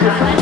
Thank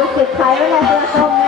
รู้สึกใช้เวลาเรือชมนะ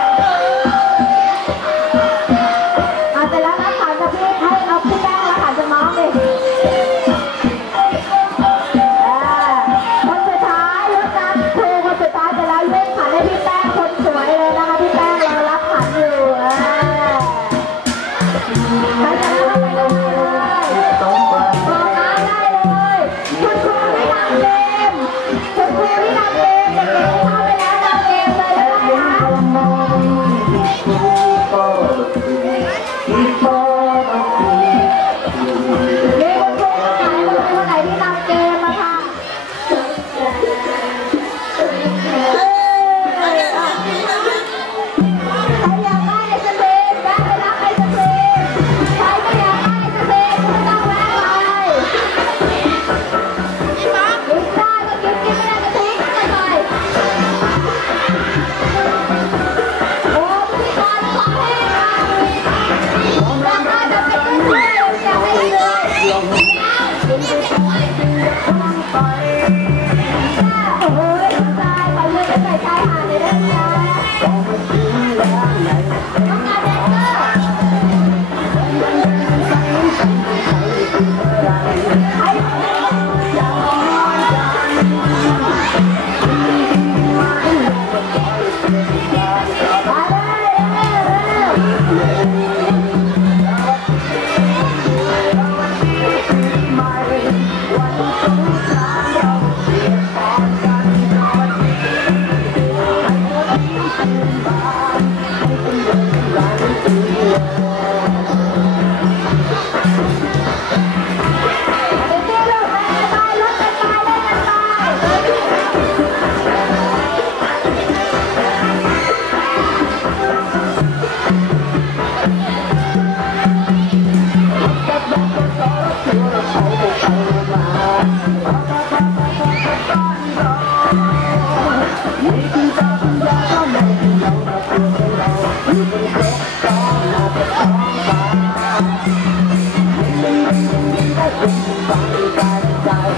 Hãy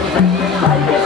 subscribe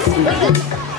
Hadi.